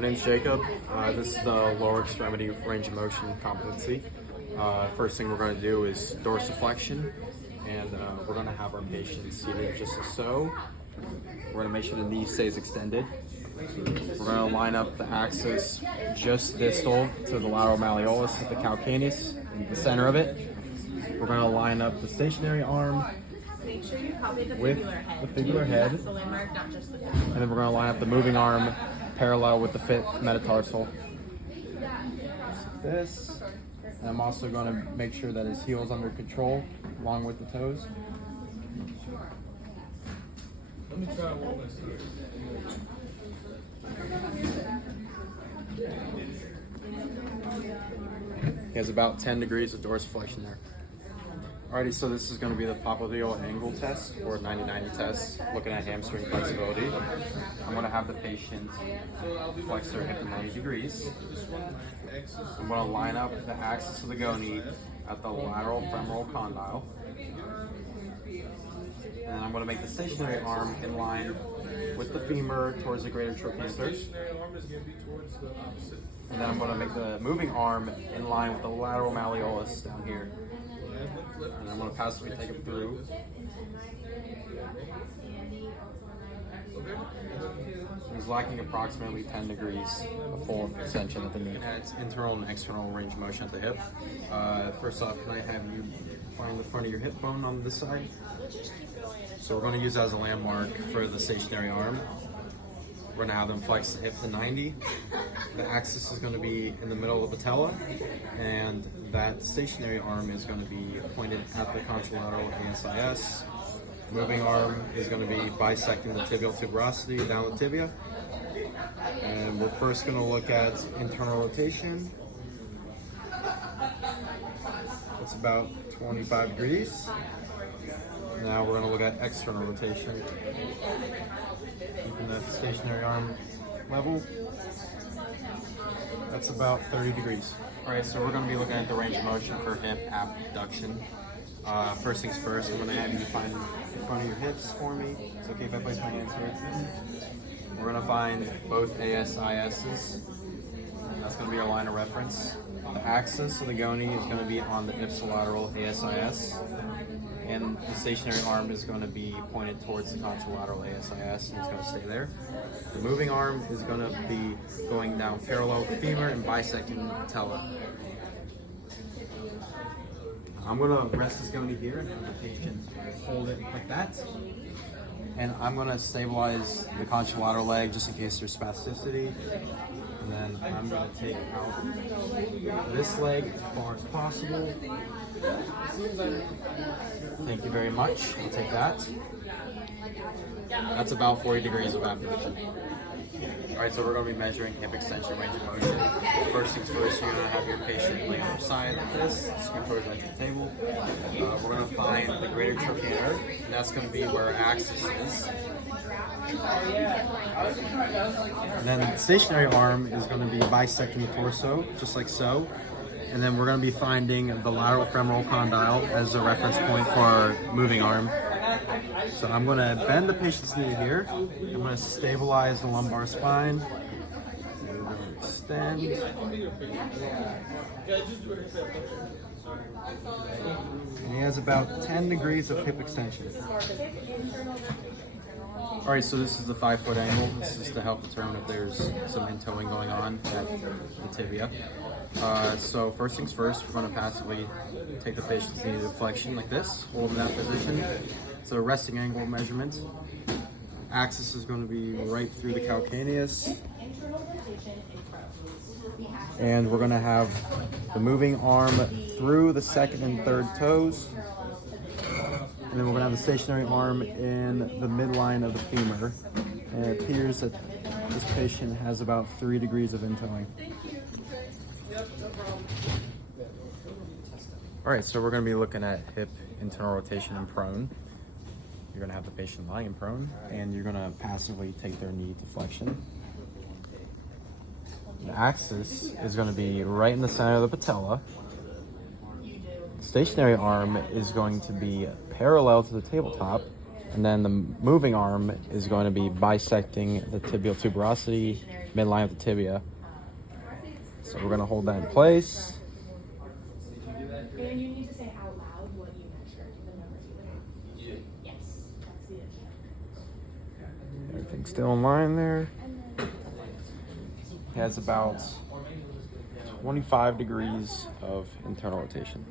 My name's Jacob. This is the lower extremity range of motion competency. First thing we're going to do is dorsiflexion, and we're going to have our patient seated just as so. We're going to make sure the knee stays extended. We're going to line up the axis just distal to the lateral malleolus at the calcaneus in the center of it. We're going to line up the stationary arm Make sure you copy the with fibular head. the fibular head. That's the landmark, not just the fibular. And then we're going to line up the moving arm parallel with the fifth metatarsal. Like this. And I'm also going to make sure that his heel is under control along with the toes. Let me try one more. He has about 10 degrees of dorsiflexion there. Alrighty, so this is going to be the popliteal angle test or 90-90 test, looking at hamstring flexibility. I'm going to have the patient flex their hip at 90 degrees. I'm going to line up the axis of the goney at the lateral femoral condyle. And then I'm going to make the stationary arm in line with the femur towards the greater trochanter. And then I'm going to make the moving arm in line with the lateral malleolus down here. And I'm going to passively take him through. He's lacking approximately 10 degrees of full extension at the knee. It's internal and external range of motion at the hip. First off, can I have you find the front of your hip bone on this side? So we're going to use that as a landmark for the stationary arm. We're going to have them flex the hip to 90. The axis is going to be in the middle of the patella, and that stationary arm is going to be pointed at the contralateral ASIS. Moving arm is going to be bisecting the tibial tuberosity down the tibia. And we're first going to look at internal rotation. It's about 25 degrees. Now we're going to look at external rotation. Keeping the stationary arm level. That's about 30 degrees. Alright, so we're going to be looking at the range of motion for hip abduction. First things first, I'm going to have you find in front of your hips for me. It's okay if I place my hands here. We're going to find both ASISs. That's going to be our line of reference. The axis of the goney is going to be on the ipsilateral ASIS. And the stationary arm is going to be pointed towards the contralateral ASIS, and it's going to stay there. The moving arm is going to be going down parallel with the femur and bisecting the patella. I'm going to rest this goney here and have the patient hold it like that. And I'm going to stabilize the contralateral leg just in case there's spasticity. And then I'm going to take out this leg as far as possible. Thank you very much. I'll take that. That's about 40 degrees of abduction. Alright, so we're going to be measuring hip extension range of motion. First things first, you're going to have your patient lay on their side like this, scoot towards the table. We're going to find the greater trochanter, and that's going to be where our axis is. And then the stationary arm is going to be bisecting the torso, just like so. And then we're going to be finding the lateral femoral condyle as a reference point for our moving arm. So I'm going to bend the patient's knee here. I'm going to stabilize the lumbar spine. We're going to extend. And he has about 10 degrees of hip extension. Alright, so this is the 5-foot angle. This is to help determine if there's some in-toeing going on at the tibia. So first things first, we're going to passively take the patient's knee to flexion like this, hold in that position. It's a resting angle measurement. Axis is going to be right through the calcaneus. And we're going to have the moving arm through the second and third toes. And then we're going to have the stationary arm in the midline of the femur. And it appears that this patient has about 3 degrees of in-toeing. Alright, so we're going to be looking at hip internal rotation in prone. You're going to have the patient lying in prone, and you're going to passively take their knee to flexion. The axis is going to be right in the center of the patella. The stationary arm is going to be parallel to the tabletop, and then the moving arm is going to be bisecting the tibial tuberosity midline of the tibia. So we're gonna hold that in place. And you need to say out loud what you measured, the numbers you measured. Yes, that's the issue. Everything's still in line there. He has about 25 degrees of internal rotation.